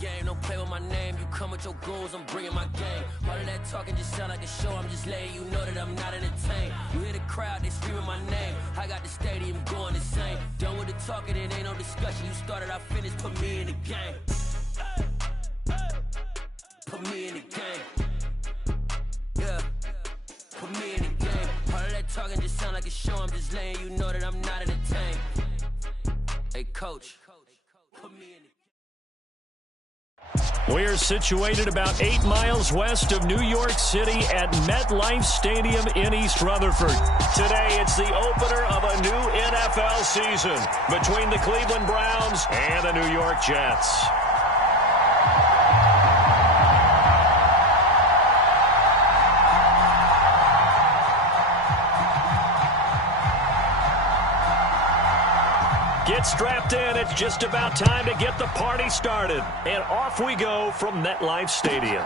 game. Don't play with my name. You come with your goals, I'm bringing my game. All of that talking just sound like a show. I'm just letting you know that I'm not entertained. You hear the crowd, they screaming my name. I got the stadium going insane. Done with the talking, it ain't no discussion. You started, I finished, put me in the game. Put me in the game. Yeah. Put me in the game. All of that talking just sound like a show. I'm just letting you know that I'm not entertained. Hey, coach. Put me in the game. We're situated about 8 miles west of New York City at MetLife Stadium in East Rutherford. Today, it's the opener of a new NFL season between the Cleveland Browns and the New York Jets. Get strapped in. It's just about time to get the party started. And off we go from MetLife Stadium.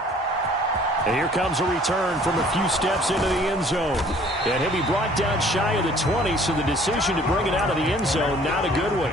And here comes a return from a few steps into the end zone. And he'll be brought down shy of the 20, so the decision to bring it out of the end zone, not a good one.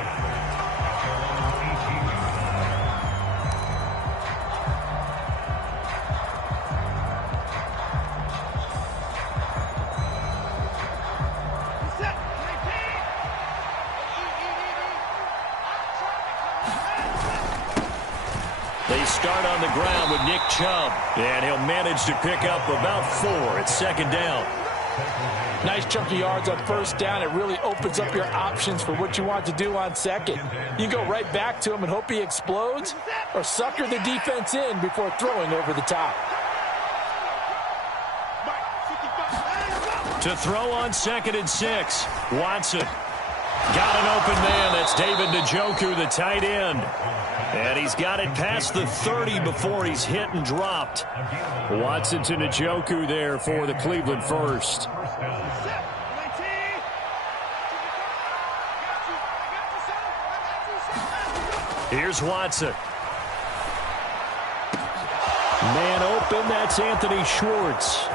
They start on the ground with Nick Chubb, and he'll manage to pick up about 4. It's second down. Nice chunk of yards on first down. It really opens up your options for what you want to do on second. You go right back to him and hope he explodes, or sucker the defense in before throwing over the top. To throw on 2nd and 6, Watson. Got an open man. That's David Njoku, the tight end. And he's got it past the 30 before he's hit and dropped. Watson to Njoku there for the Cleveland first. Here's Watson. Man open, that's Anthony Schwartz.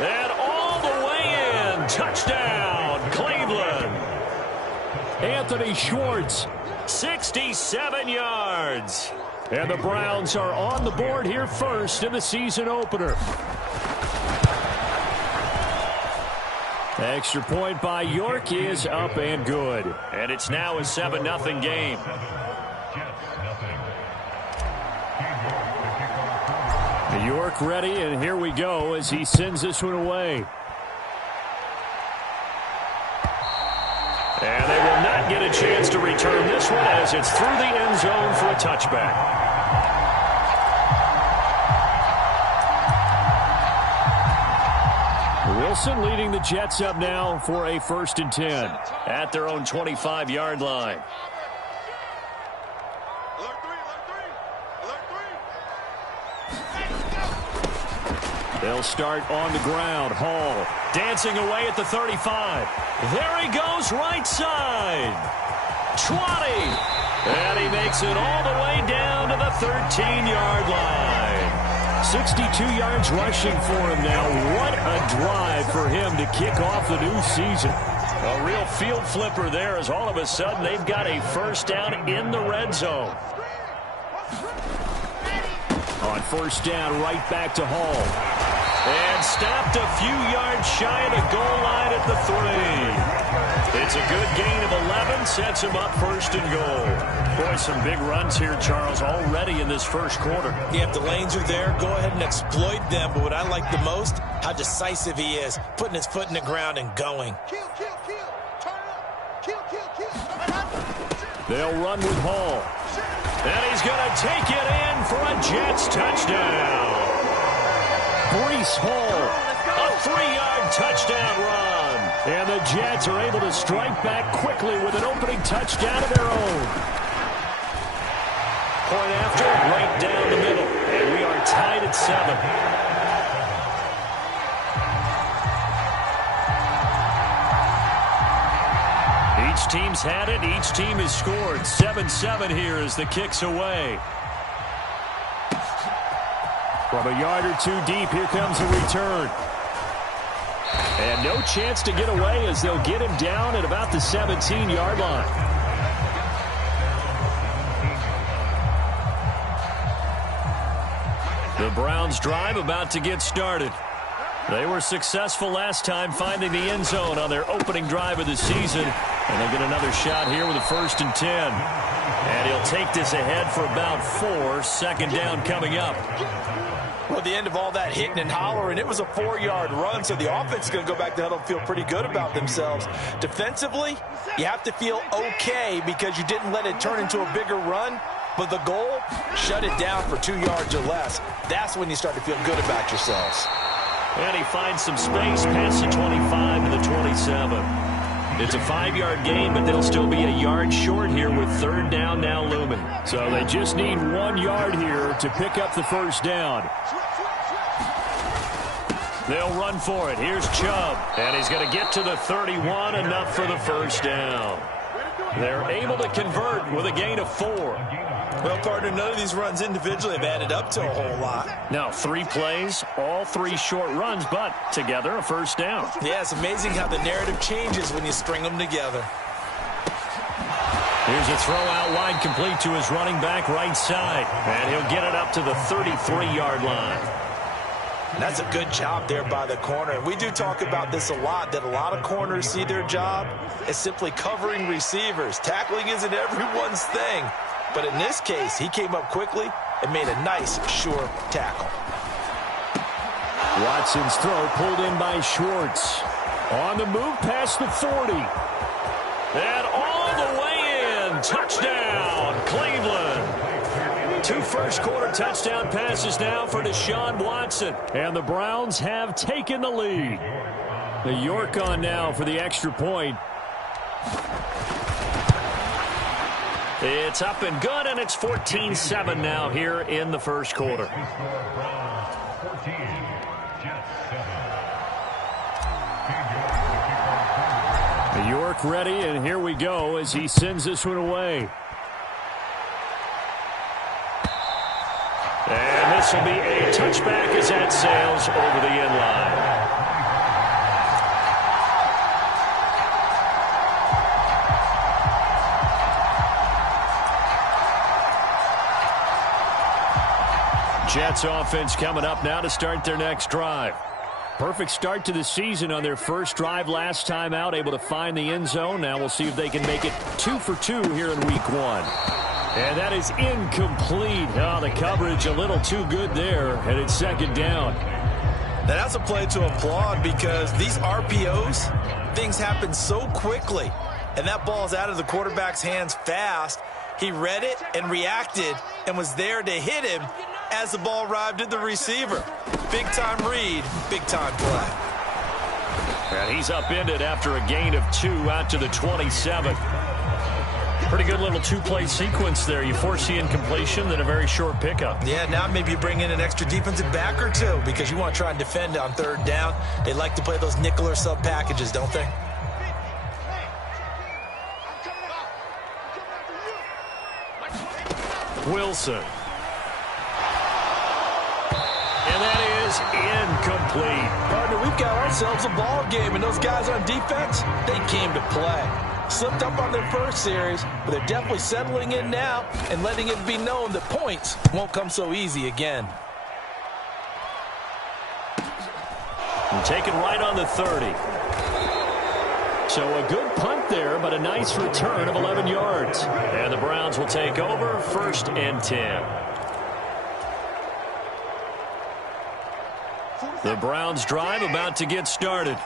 And all the way in. Touchdown, Cleveland. Anthony Schwartz, 67 yards. And the Browns are on the board here first in the season opener. Extra point by York is up and good. And it's now a 7-0 game. York ready, and here we go as he sends this one away. And they will not get a chance to return this one as it's through the end zone for a touchback. Wilson leading the Jets up now for a 1st and 10 at their own 25-yard line. They'll start on the ground. Hall dancing away at the 35. There he goes, right side. 20. And he makes it all the way down to the 13-yard line. 62 yards rushing for him now. What a drive for him to kick off the new season. A real field flipper there as all of a sudden they've got a first down in the red zone. On first down, right back to Hall. And stopped a few yards shy of the goal line at the 3. It's a good gain of 11, sets him up 1st and goal. Boy, some big runs here, Charles, already in this first quarter. Yeah, if the lanes are there, go ahead and exploit them. But what I like the most, how decisive he is, putting his foot in the ground and going. They'll run with Hall. And he's going to take it in for a Jets touchdown. Breece Hall, a 3-yard touchdown run. And the Jets are able to strike back quickly with an opening touchdown of their own. Point after, right down the middle. And we are tied at 7. Each team's had it. Each team has scored. 7-7 here as the kick's away. From a yard or two deep, here comes a return. And no chance to get away as they'll get him down at about the 17-yard line. The Browns drive about to get started. They were successful last time finding the end zone on their opening drive of the season. And they get another shot here with a 1st and 10. And he'll take this ahead for about 4. Second down coming up. Well, the end of all that hitting and hollering, it was a 4-yard run, so the offense is going to go back to huddle and feel pretty good about themselves. Defensively, you have to feel okay because you didn't let it turn into a bigger run, but the goal, shut it down for 2 yards or less. That's when you start to feel good about yourselves. And he finds some space past the 25 to the 27. It's a 5-yard gain, but they'll still be a yard short here with 3rd down now looming. So they just need 1 yard here to pick up the 1st down. They'll run for it. Here's Chubb. And he's going to get to the 31, enough for the 1st down. They're able to convert with a gain of 4. Well, partner, none of these runs individually have added up to a whole lot. Now, 3 plays, all 3 short runs, but together a 1st down. Yeah, it's amazing how the narrative changes when you string them together. Here's a throw out wide, complete to his running back right side. And he'll get it up to the 33-yard line. And that's a good job there by the corner. And we do talk about this a lot, that a lot of corners see their job as simply covering receivers. Tackling isn't everyone's thing. But in this case, he came up quickly and made a nice, sure tackle. Watson's throw pulled in by Schwartz. On the move past the 40. And all the way in. Touchdown, Cleveland. 2 first-quarter touchdown passes now for Deshaun Watson. And the Browns have taken the lead. The York on now for the extra point. It's up and good, and it's 14-7 now here in the first quarter. The York ready, and here we go as he sends this one away. And this will be a touchback as that sails over the end line. Jets offense coming up now to start their next drive. Perfect start to the season on their first drive last time out, able to find the end zone. Now we'll see if they can make it 2 for 2 here in week 1. And that is incomplete. Oh, the coverage a little too good there, and it's 2nd down. Now that's a play to applaud because these RPOs, things happen so quickly. And that ball's out of the quarterback's hands fast. He read it and reacted and was there to hit him as the ball arrived at the receiver. Big-time read, big-time play. And he's upended after a gain of 2 out to the 27. Pretty good little 2-play sequence there. You foresee incompletion, then a very short pickup. Yeah, now maybe you bring in an extra defensive back or 2 because you want to try and defend on 3rd down. They like to play those nickel or sub packages, don't they? Wilson. And that is incomplete. Partner, we've got ourselves a ball game, and those guys on defense, they came to play. Slipped up on their first series, but they're definitely settling in now and letting it be known that points won't come so easy again. And taken right on the 30. So a good punt there, but a nice return of 11 yards. And the Browns will take over 1st and 10. The Browns drive about to get started.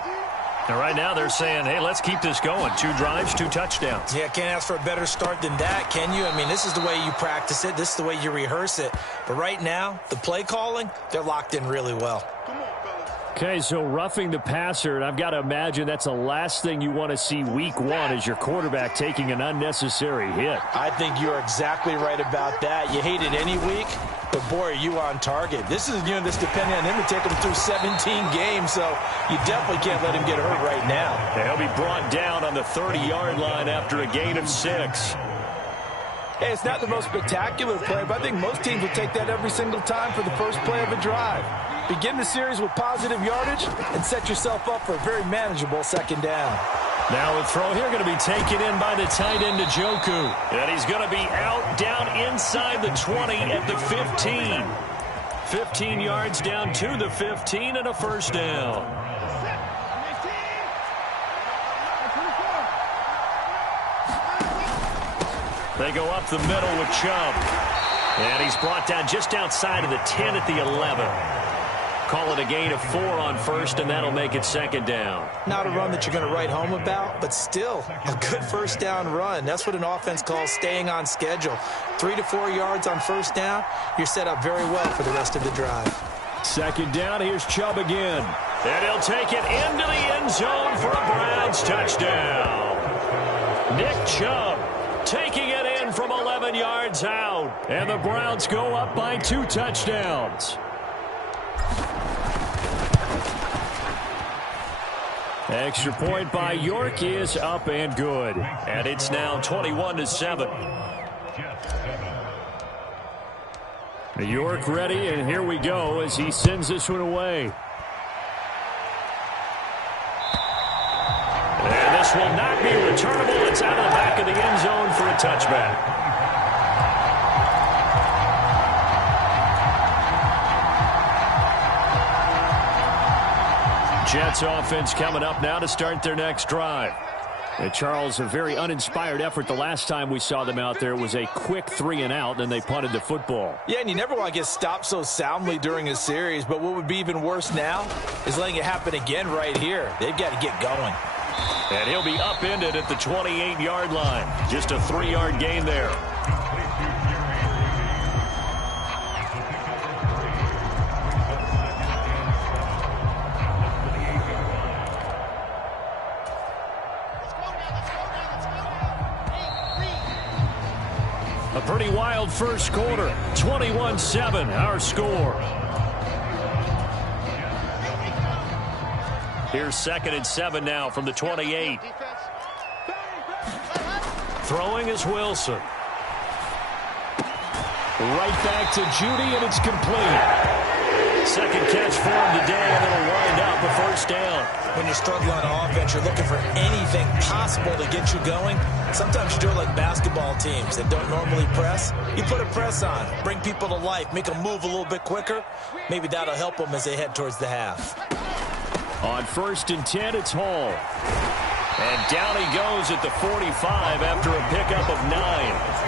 And right now they're saying, hey, let's keep this going. 2 drives, 2 touchdowns. Yeah, can't ask for a better start than that, can you? I mean, this is the way you practice it. This is the way you rehearse it. But right now, the play calling, they're locked in really well. Okay, so roughing the passer, and I've got to imagine that's the last thing you want to see week 1 is your quarterback taking an unnecessary hit. I think you're exactly right about that. You hate it any week, but boy, are you on target. This is, this depending on him to take him through 17 games, so you definitely can't let him get hurt right now. And he'll be brought down on the 30-yard line after a gain of 6. Hey, it's not the most spectacular play, but I think most teams will take that every single time for the first play of a drive. Begin the series with positive yardage and set yourself up for a very manageable 2nd down. Now a throw here going to be taken in by the tight end, Njoku. And he's going to be out down inside the 20 at the 15. 15 yards down to the 15 and a first down. They go up the middle with Chubb. And he's brought down just outside of the 10 at the 11. Call it a gain of 4 on first, and that'll make it second down. Not a run that you're going to write home about, but still a good first down run. That's what an offense calls staying on schedule. 3 to 4 yards on first down, you're set up very well for the rest of the drive. Second down, here's Chubb again. And he'll take it into the end zone for a Browns touchdown. Nick Chubb taking it in from 11 yards out. And the Browns go up by 2 touchdowns. Extra point by York is up and good. And it's now 21-7. York ready, and here we go as he sends this one away. And this will not be returnable. It's out of the back of the end zone for a touchback. Jets offense coming up now to start their next drive. And Charles, a very uninspired effort. The last time we saw them out there was a quick 3-and-out, and they punted the football. Yeah, and you never want to get stopped so soundly during a series, but what would be even worse now is letting it happen again right here. They've got to get going. And he'll be upended at the 28-yard line. Just a 3-yard gain there. A pretty wild first quarter. 21-7, our score. Here's 2nd and 7 now from the 28. Throwing is Wilson. Right back to Judy, and it's complete. Second catch for him today, and it'll wind up a first down. When you're struggling on offense, you're looking for anything possible to get you going. Sometimes you do it like basketball teams that don't normally press. You put a press on, bring people to life, make them move a little bit quicker. Maybe that'll help them as they head towards the half. On 1st and 10, it's Hall. And down he goes at the 45 after a pickup of 9.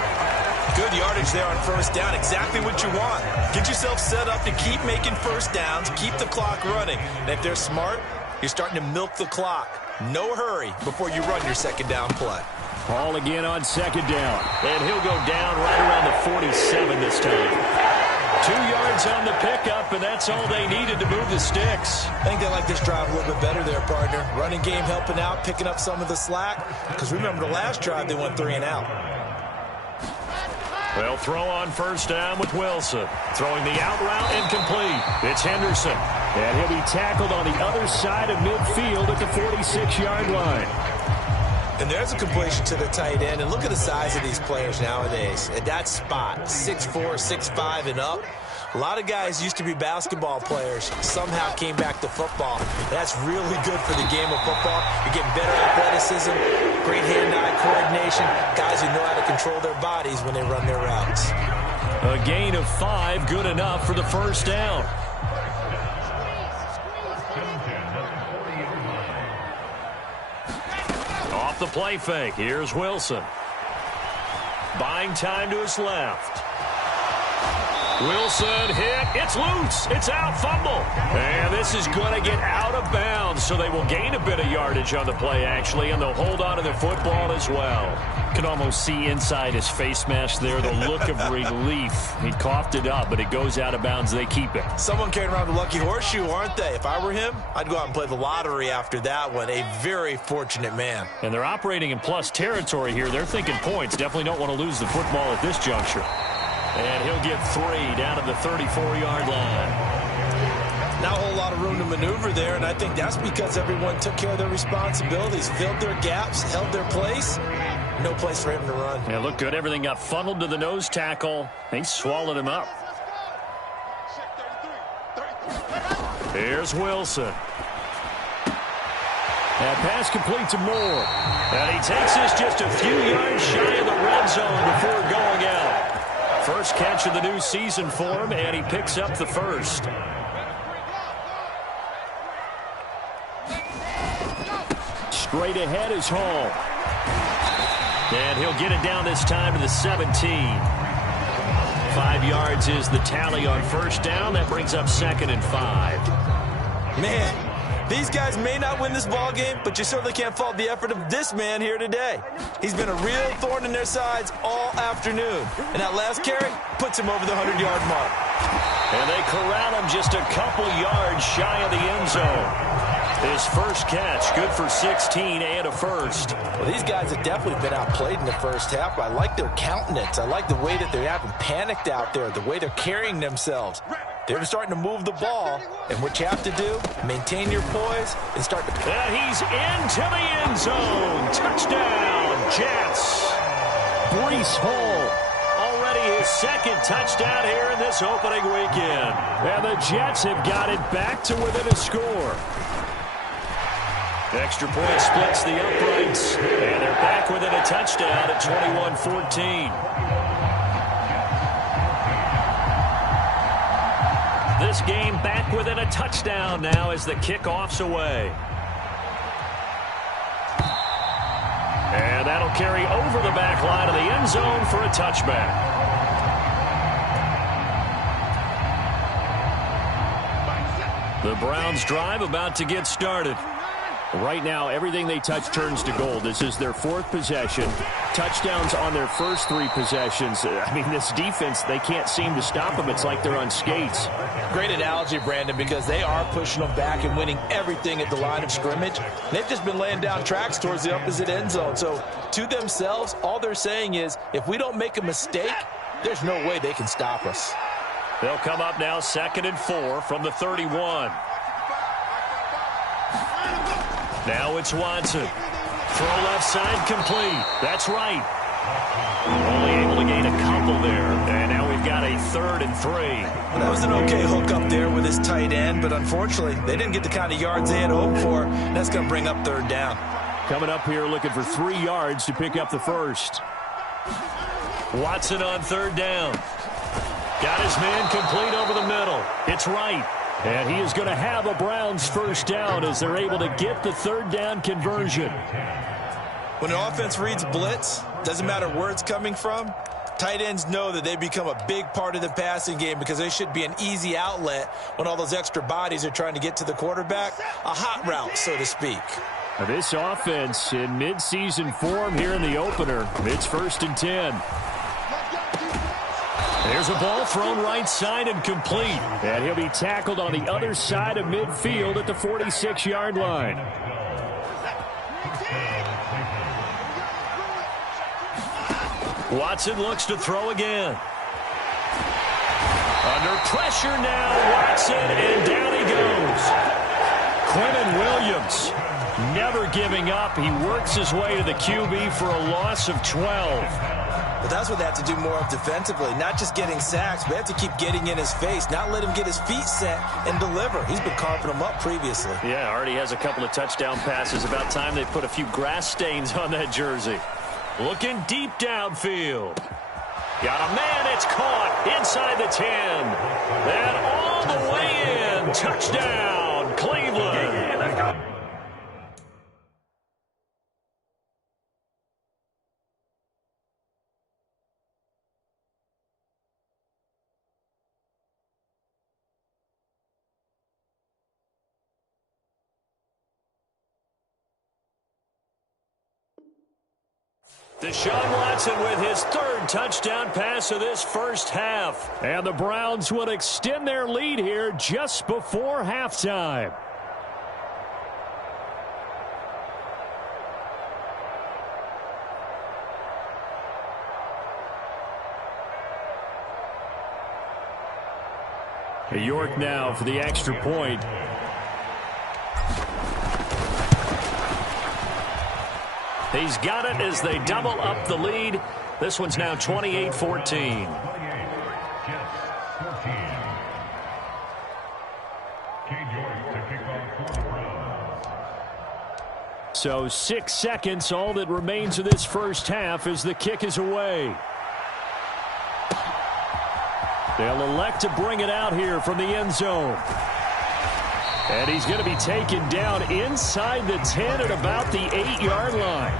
Good yardage there on first down. Exactly what you want. Get yourself set up to keep making first downs, keep the clock running. And if they're smart, you're starting to milk the clock. No hurry before you run your second down play. Hall again on second down. And he'll go down right around the 47 this time. 2 yards on the pickup, and that's all they needed to move the sticks. I think they like this drive a little bit better there, partner. Running game helping out, picking up some of the slack. Because remember the last drive, they went 3-and-out. They'll throw on first down with Wilson. Throwing the out route incomplete. It's Henderson. And he'll be tackled on the other side of midfield at the 46-yard line. And there's a completion to the tight end. And look at the size of these players nowadays. At that spot, 6'4", 6'5", and up. A lot of guys used to be basketball players, somehow came back to football. That's really good for the game of football. You're getting better athleticism, great hand-eye coordination, guys who know how to control their bodies when they run their routes. A gain of 5, good enough for the first down. Off the play fake, here's Wilson. Buying time to his left. Wilson hit. It's loose. It's out. Fumble. And this is going to get out of bounds, so they will gain a bit of yardage on the play, actually, and they'll hold on to the football as well. Can almost see inside his face mask there the look of relief. He coughed it up, but it goes out of bounds. They keep it. Someone carrying around a lucky horseshoe, aren't they? If I were him, I'd go out and play the lottery after that one. A very fortunate man. And they're operating in plus territory here. They're thinking points. Definitely don't want to lose the football at this juncture. And he'll get 3 down to the 34-yard line. Not a whole lot of room to maneuver there, and I think that's because everyone took care of their responsibilities, filled their gaps, held their place. No place for him to run. Yeah, looked good. Everything got funneled to the nose tackle. They swallowed him up. Here's Wilson. That pass complete to Moore. And he takes this just a few yards shy of the red zone before going out. First catch of the new season for him, and he picks up the first. Straight ahead is Hall. And he'll get it down this time to the 17. 5 yards is the tally on first down. That brings up 2nd and 5. Man, these guys may not win this ball game, but you certainly can't fault the effort of this man here today. He's been a real thorn in their sides all afternoon. And that last carry puts him over the 100-yard mark. And they corral him just a couple yards shy of the end zone. His first catch, good for 16 and a first. Well, these guys have definitely been outplayed in the first half, but I like their countenance. I like the way that they haven't panicked out there, the way they're carrying themselves. They're starting to move the ball, and what you have to do, maintain your poise and start to... And he's into the end zone. Touchdown, Jets. Breece Hall. Already his 2nd touchdown here in this opening weekend. And the Jets have got it back to within a score. Extra point splits the uprights, and they're back within a touchdown at 21-14. This game back within a touchdown now as the kickoff's away. And that'll carry over the back line of the end zone for a touchback. The Browns drive about to get started. Right now, everything they touch turns to gold. This is their 4th possession. Touchdowns on their first 3 possessions. I mean, this defense, they can't seem to stop them. It's like they're on skates. Great analogy, Brandon, because they are pushing them back and winning everything at the line of scrimmage. They've just been laying down tracks towards the opposite end zone. So, to themselves, all they're saying is, if we don't make a mistake, there's no way they can stop us. They'll come up now 2nd and 4 from the 31. Now it's Watson. Throw left side complete. That's right. Only able to gain a couple there. And now we've got a 3rd and 3. Well, that was an okay hook up there with his tight end, but unfortunately, they didn't get the kind of yards they had hoped for. That's going to bring up 3rd down. Coming up here looking for 3 yards to pick up the first. Watson on 3rd down. Got his man complete over the middle. It's right. And he is going to have a Browns first down as they're able to get the 3rd down conversion. When an offense reads blitz, doesn't matter where it's coming from, tight ends know that they become a big part of the passing game because they should be an easy outlet when all those extra bodies are trying to get to the quarterback. A hot route, so to speak. This offense in midseason form here in the opener. It's 1st and 10. There's a ball thrown right side and complete. And he'll be tackled on the other side of midfield at the 46-yard line. Watson looks to throw again. Under pressure now, Watson, and down he goes. Quinnen Williams never giving up. He works his way to the QB for a loss of 12. But that's what they have to do more of defensively, not just getting sacks, but they have to keep getting in his face, not let him get his feet set and deliver. He's been carving them up previously. Yeah, already has a couple of touchdown passes. About time they put a few grass stains on that jersey. Looking deep downfield. Got a man, it's caught inside the 10. And all the way in. Touchdown, Cleveland. Deshaun Watson with his 3rd touchdown pass of this first half. And the Browns would extend their lead here just before halftime. York now for the extra point. He's got it as they double up the lead. This one's now 28-14. So 6 seconds, all that remains of this first half as the kick is away. They'll elect to bring it out here from the end zone. And he's going to be taken down inside the 10 at about the 8-yard line.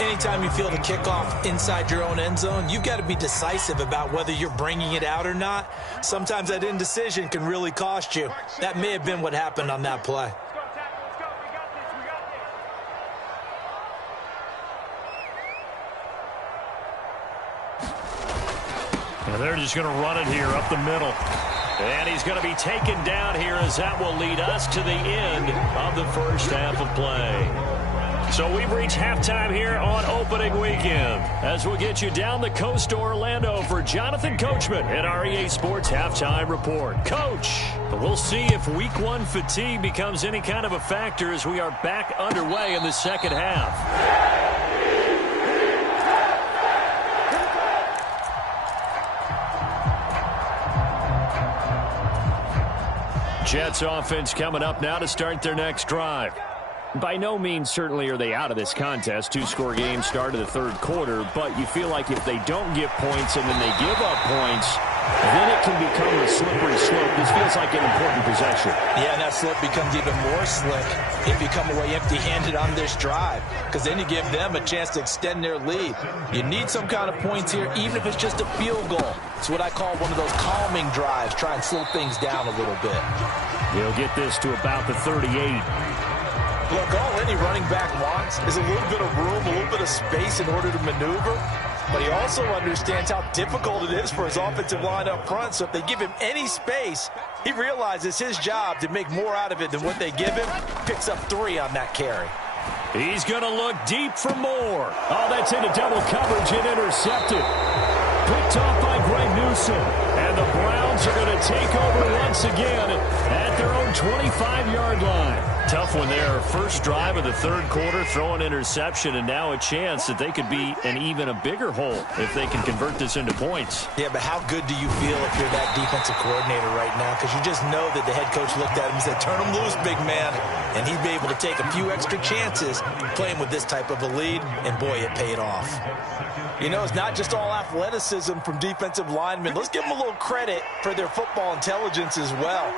Anytime you feel the kickoff inside your own end zone, you've got to be decisive about whether you're bringing it out or not. Sometimes that indecision can really cost you. That may have been what happened on that play. And they're just going to run it here up the middle. And he's going to be taken down here as that will lead us to the end of the first half of play. So we've reached halftime here on opening weekend as we'll get you down the coast to Orlando for Jonathan Coachman at our EA Sports Halftime Report. Coach, we'll see if week one fatigue becomes any kind of a factor as we are back underway in the second half. Jets offense coming up now to start their next drive. By no means certainly are they out of this contest. Two-score game start of the third quarter, but you feel like if they don't get points and then they give up points, then it can become a slippery slope. This feels like an important possession. Yeah, and that slope becomes even more slick if you come away empty-handed on this drive, because then you give them a chance to extend their lead. You need some kind of points here, even if it's just a field goal. It's what I call one of those calming drives, try and slow things down a little bit. He'll get this to about the 38. Look, all any running back wants is a little bit of room, a little bit of space in order to maneuver. But he also understands how difficult it is for his offensive line up front. So if they give him any space, he realizes his job to make more out of it than what they give him. Picks up 3 on that carry. He's going to look deep for more. Oh, that's into double coverage and intercepted. Picked off by Greg Newsome. And the Browns are going to take over once again at their own 25-yard line. Tough one there. First drive of the third quarter, throw an interception, and now a chance that they could be in even a bigger hole if they can convert this into points. Yeah, but how good do you feel if you're that defensive coordinator right now? Because you just know that the head coach looked at him and said, turn him loose, big man. And he'd be able to take a few extra chances playing with this type of a lead, and boy, it paid off. You know, it's not just all athleticism from defensive linemen. Let's give them a little credit for their football intelligence as well.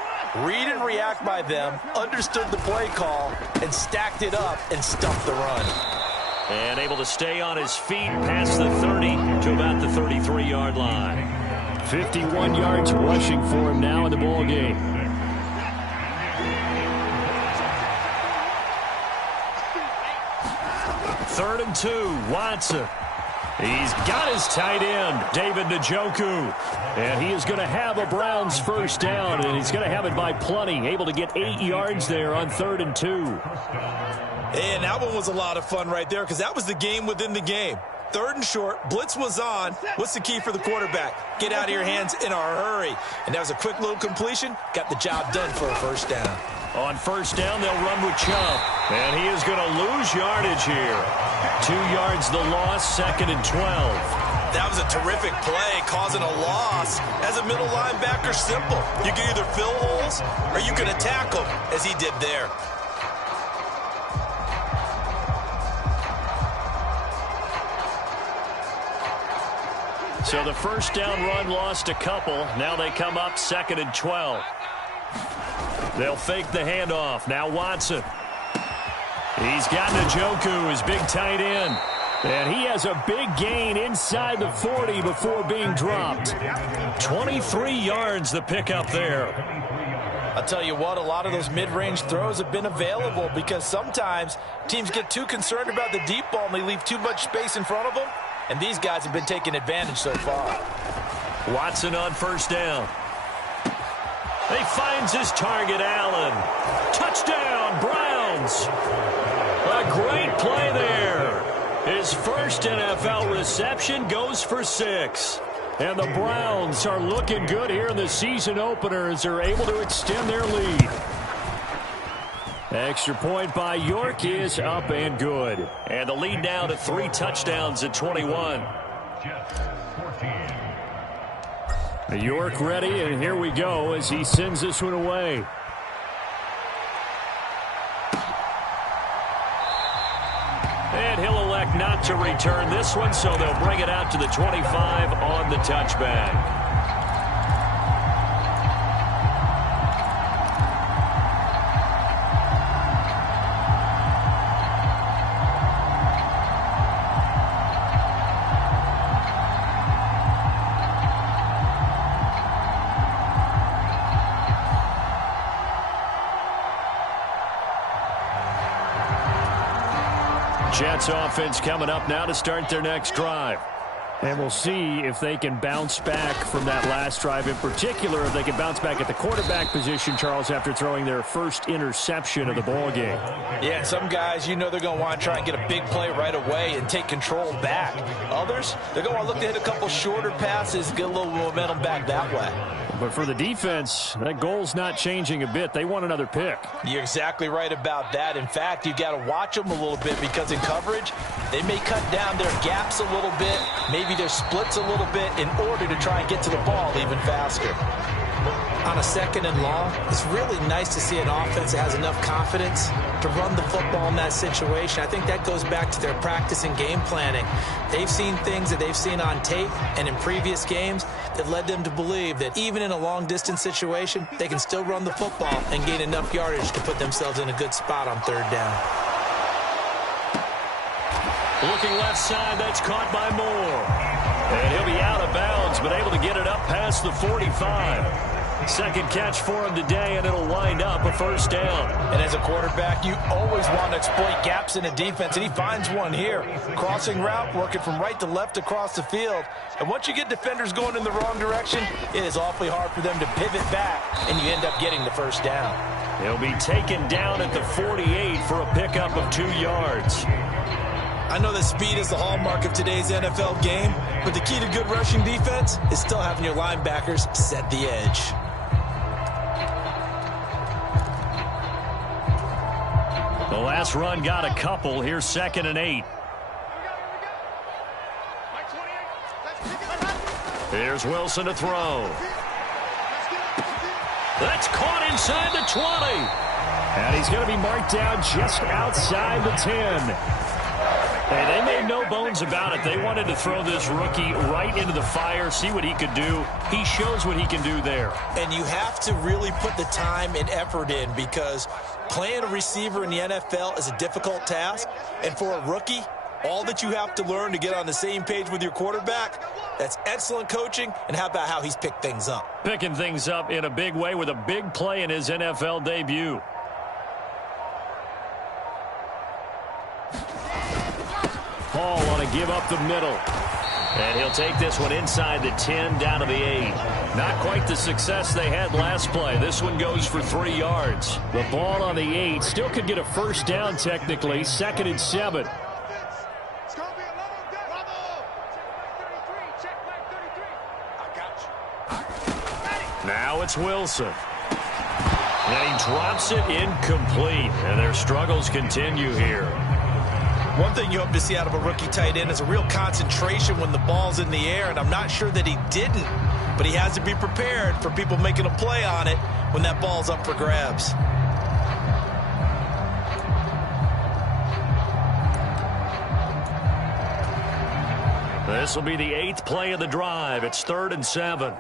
Read and react by them, understood the play call, and stacked it up and stuffed the run. And able to stay on his feet past the 30 to about the 33-yard line. 51 yards rushing for him now in the ball game. Third and 2, Watson. He's got his tight end, David Njoku. And he is going to have a Browns first down, and he's going to have it by plenty. Able to get 8 yards there on 3rd and 2. And that one was a lot of fun right there because that was the game within the game. 3rd and short, blitz was on. What's the key for the quarterback? Get out of your hands in a hurry. And that was a quick little completion. Got the job done for a first down. On first down, they'll run with Chubb. And he is going to lose yardage here. 2 yards the loss, 2nd and 12. That was a terrific play, causing a loss. As a middle linebacker, simple. You can either fill holes or you can attack them, as he did there. So the first down run lost a couple. Now they come up 2nd and 12. They'll fake the handoff. Now Watson. He's got Njoku, his big tight end. And he has a big gain inside the 40 before being dropped. 23 yards the pickup there. I'll tell you what, a lot of those mid-range throws have been available because sometimes teams get too concerned about the deep ball and they leave too much space in front of them. And these guys have been taking advantage so far. Watson on first down. He finds his target, Allen. Touchdown, Browns. A great play there. His first NFL reception goes for 6. And the Browns are looking good here in the season opener as they're able to extend their lead. Extra point by York is up and good. And the lead now to 3 touchdowns at 21. York ready, and here we go as he sends this one away. And he'll elect not to return this one, so they'll bring it out to the 25 on the touchback. Jets offense coming up now to start their next drive. And we'll see if they can bounce back from that last drive. In particular, if they can bounce back at the quarterback position, Charles, after throwing their first interception of the ball game. Yeah, some guys, they're going to want to try and get a big play right away and take control back. Others, they're going to want to look to hit a couple shorter passes, get a little momentum back that way. But for the defense, that goal's not changing a bit. They want another pick. You're exactly right about that. In fact, you've got to watch them a little bit because in coverage, they may cut down their gaps a little bit, maybe their splits a little bit in order to try and get to the ball even faster. On a 2nd and long, it's really nice to see an offense that has enough confidence to run the football in that situation. I think that goes back to their practice and game planning. They've seen things that they've seen on tape and in previous games that led them to believe that even in a long-distance situation, they can still run the football and gain enough yardage to put themselves in a good spot on 3rd down. Looking left side, that's caught by Moore. And he'll be out of bounds, but able to get it up past the 45. Second catch for him today, and it'll wind up a 1st down. And as a quarterback, you always want to exploit gaps in a defense, and he finds one here. Crossing route, working from right to left across the field. And once you get defenders going in the wrong direction, it is awfully hard for them to pivot back, and you end up getting the 1st down. He'll be taken down at the 48 for a pickup of 2 yards. I know that speed is the hallmark of today's NFL game, but the key to good rushing defense is still having your linebackers set the edge. The last run got a couple. Here's 2nd and 8. Here's Wilson to throw. That's caught inside the 20. And he's going to be marked down just outside the 10. Hey, they made no bones about it. They wanted to throw this rookie right into the fire, see what he could do. He shows what he can do there. And you have to really put the time and effort in because playing a receiver in the NFL is a difficult task. And for a rookie, all that you have to learn to get on the same page with your quarterback, that's excellent coaching. And how about how he's picked things up? Picking things up in a big way with a big play in his NFL debut. Hall on a give up the middle. And he'll take this one inside the 10 down to the 8. Not quite the success they had last play. This one goes for 3 yards. The ball on the 8 still could get a 1st down technically. 2nd and 7. Now it's Wilson. And he drops it incomplete. And their struggles continue here. One thing you hope to see out of a rookie tight end is a real concentration when the ball's in the air, and I'm not sure that he didn't, but he has to be prepared for people making a play on it when that ball's up for grabs. This will be the 8th play of the drive. It's 3rd and 7.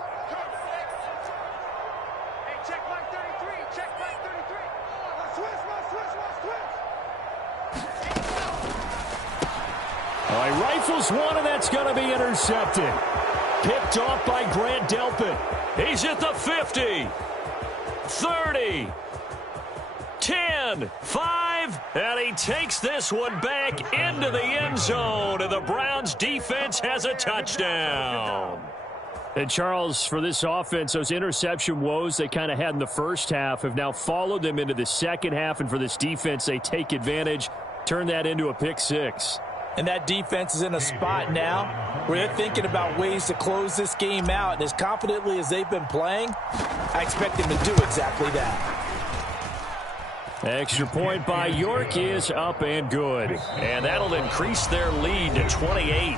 Rifles one, and that's going to be intercepted. Picked off by Grant Delpit. He's at the 50, 30, 10, 5, and he takes this one back into the end zone, and the Browns defense has a touchdown. And Charles, for this offense, those interception woes they kind of had in the first half have now followed them into the second half, and for this defense, they take advantage, turn that into a pick 6. And that defense is in a spot now where they're thinking about ways to close this game out. And as confidently as they've been playing, I expect them to do exactly that. Extra point by York is up and good. And that'll increase their lead to 28.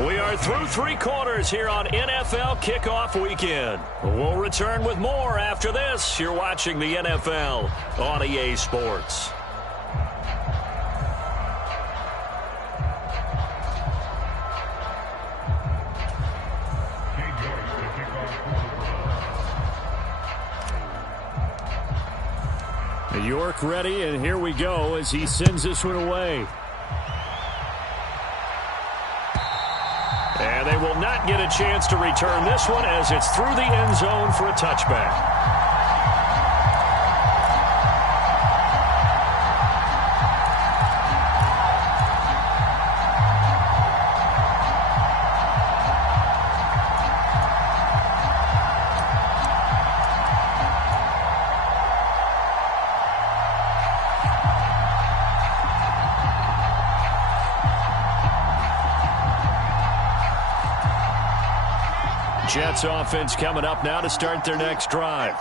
We are through 3 quarters here on NFL Kickoff Weekend. We'll return with more after this. You're watching the NFL on EA Sports. York ready, and here we go as he sends this one away. And they will not get a chance to return this one as it's through the end zone for a touchback. Jets offense coming up now to start their next drive.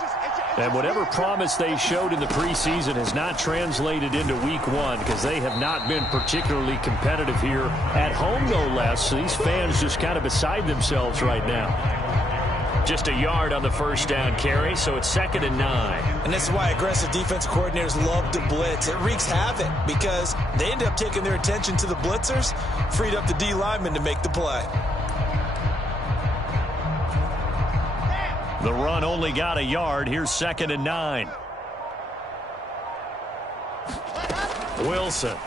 And whatever promise they showed in the preseason has not translated into week one because they have not been particularly competitive here at home, no less. So these fans just kind of beside themselves right now. Just a yard on the first down carry, so it's 2nd and 9. And this is why aggressive defense coordinators love to blitz. It wreaks havoc because they end up taking their attention to the blitzers, freed up the D lineman to make the play. The run only got a yard. Here's 2nd and 9. Wilson.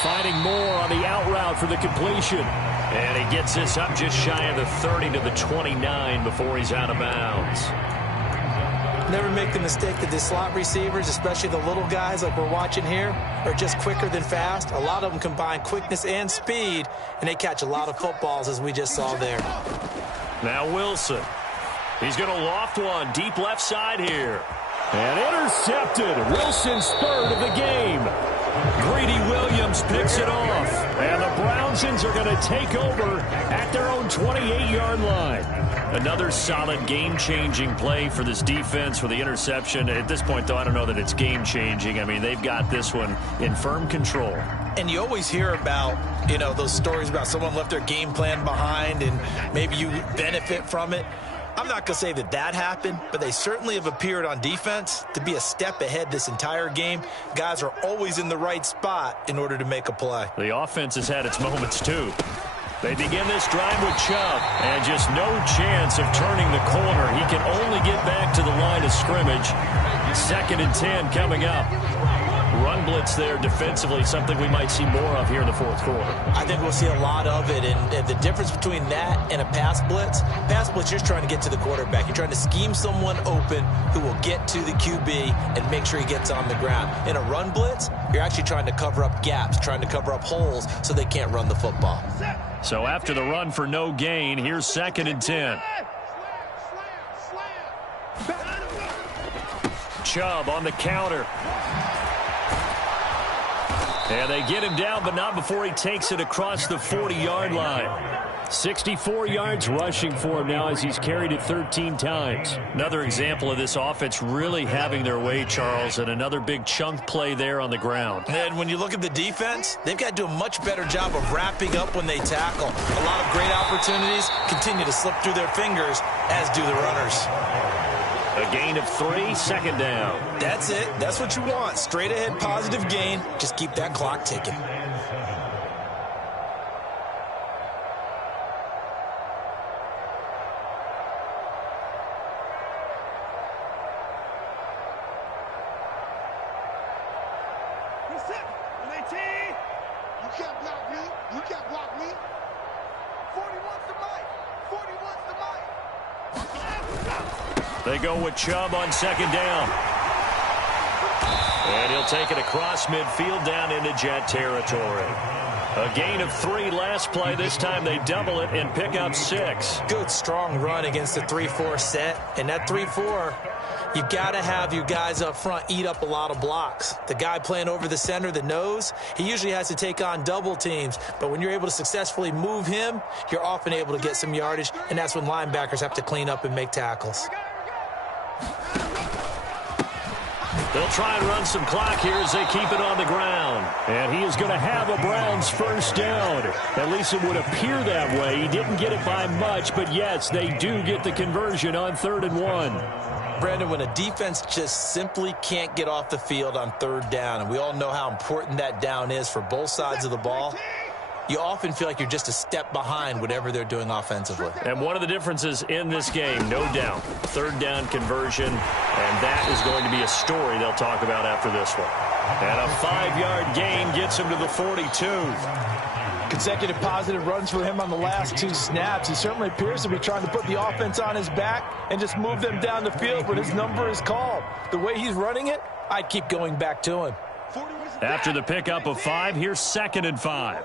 Finding more on the out route for the completion. And he gets this up just shy of the 30 to the 29 before he's out of bounds. Never make the mistake that the slot receivers, especially the little guys like we're watching here, are just quicker than fast. A lot of them combine quickness and speed, and they catch a lot of footballs, as we just saw there. Now Wilson. He's going to loft one deep left side here. And intercepted. Wilson's third of the game. Greedy Williams picks it off. And the Brownsons are going to take over at their own 28-yard line. Another solid game-changing play for this defense with the interception. At this point, though, I don't know that it's game-changing. I mean, they've got this one in firm control. And you always hear about, those stories about someone left their game plan behind and maybe you benefit from it. I'm not going to say that that happened, but they certainly have appeared on defense to be a step ahead this entire game. Guys are always in the right spot in order to make a play. The offense has had its moments, too. They begin this drive with Chubb, and just no chance of turning the corner. He can only get back to the line of scrimmage. 2nd and 10 coming up. Run blitz there defensively, something we might see more of here in the fourth quarter. I think we'll see a lot of it, and the difference between that and a pass blitz, you're trying to get to the quarterback. You're trying to scheme someone open who will get to the QB and make sure he gets on the ground. In a run blitz, you're actually trying to cover up gaps, trying to cover up holes so they can't run the football. So after the run for no gain, here's 2nd and 10. Chubb on the counter. And they get him down, but not before he takes it across the 40-yard line. 64 yards rushing for him now as he's carried it 13 times. Another example of this offense really having their way, Charles, and another big chunk play there on the ground. And when you look at the defense, they've got to do a much better job of wrapping up when they tackle. A lot of great opportunities continue to slip through their fingers, as do the runners. A gain of 3, 2nd down. That's it. That's what you want. Straight ahead, positive gain. Just keep that clock ticking. You can't block me. You can't block me. 40 wants the mic. 40 wants the mic. They go with Chubb on 2nd down. And he'll take it across midfield down into Jet territory. A gain of 3 last play. This time they double it and pick up 6. Good, strong run against the 3-4 set. And that 3-4, you've got to have your guys up front eat up a lot of blocks. The guy playing over the center, the nose, he usually has to take on double teams. But when you're able to successfully move him, you're often able to get some yardage. And that's when linebackers have to clean up and make tackles. They'll try and run some clock here as they keep it on the ground. And he is going to have a Browns first down. At least it would appear that way. He didn't get it by much, but yes, they do get the conversion on 3rd and 1. Brandon, when a defense just simply can't get off the field on 3rd down, and we all know how important that down is for both sides of the ball, you often feel like you're just a step behind whatever they're doing offensively. And one of the differences in this game, no doubt, 3rd down conversion, and that is going to be a story they'll talk about after this one. And a 5-yard gain gets him to the 42. Consecutive positive runs for him on the last 2 snaps. He certainly appears to be trying to put the offense on his back and just move them down the field when his number is called. The way he's running it, I'd keep going back to him. After the pickup of 5, here's 2nd and 5.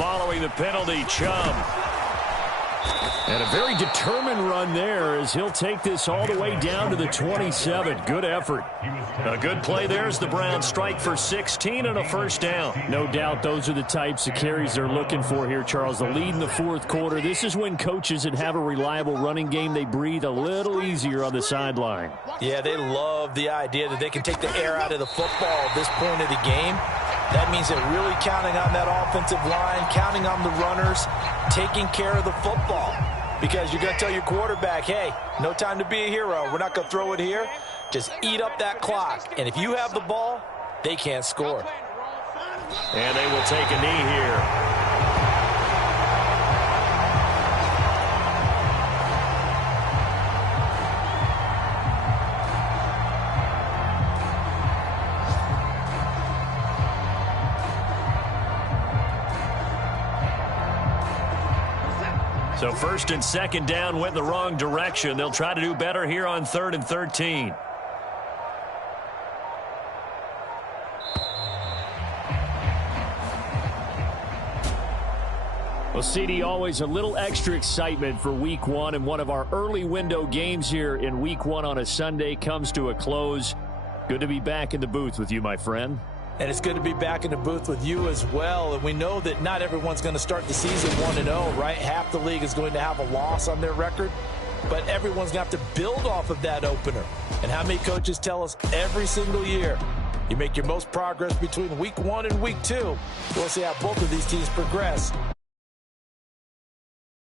following the penalty, Chubb. And a very determined run there as he'll take this all the way down to the 27. Good effort. A good play there as the Browns strike for 16 and a first down. No doubt those are the types of carries they're looking for here, Charles. The lead in the fourth quarter. This is when coaches that have a reliable running game, they breathe a little easier on the sideline. Yeah, they love the idea that they can take the air out of the football at this point of the game. That means they're really counting on that offensive line, counting on the runners, taking care of the football. Because you're going to tell your quarterback, hey, no time to be a hero. We're not going to throw it here. Just eat up that clock. And if you have the ball, they can't score. And they will take a knee here. So first and second down went the wrong direction. They'll try to do better here on 3rd and 13. Well, CD, always a little extra excitement for Week 1, and one of our early window games here in Week 1 on a Sunday comes to a close. Good to be back in the booth with you, my friend. And it's good to be back in the booth with you as well. And we know that not everyone's going to start the season 1-0, right? Half the league is going to have a loss on their record. But everyone's going to have to build off of that opener. And how many coaches tell us every single year, you make your most progress between Week 1 and Week 2. We'll see how both of these teams progress